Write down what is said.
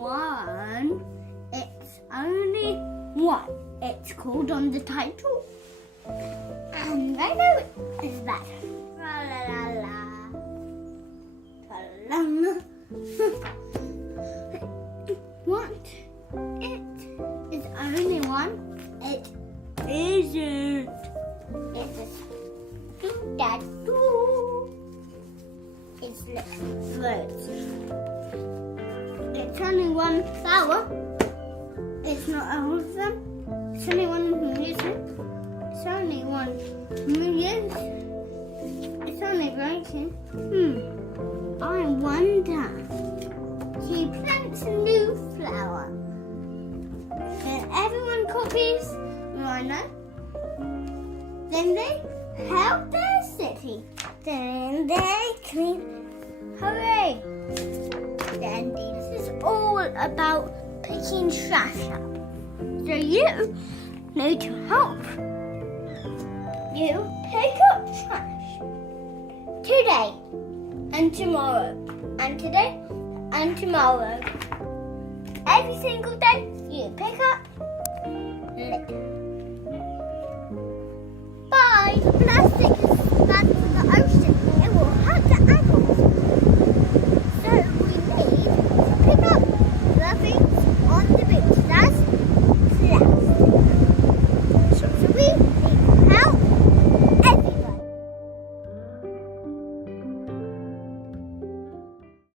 one. It's only one. It's called on the title. And I know it's that. La la la la. What? It is only one. It isn't. It's a tattoo. It's loads. It's only one flower. It's not all of them. It's only one music. It's only one million. It's only breaking. I wonder. She plants a new flower. And everyone copies. I know. Then they help their city. Then they clean. Hooray! Then this is all about picking trash up. So you need to help. You pick up trash. Today and tomorrow. And today and tomorrow. Every single day you pick up litter. Bye! Plastic is bad for the ocean. It will hurt the animals.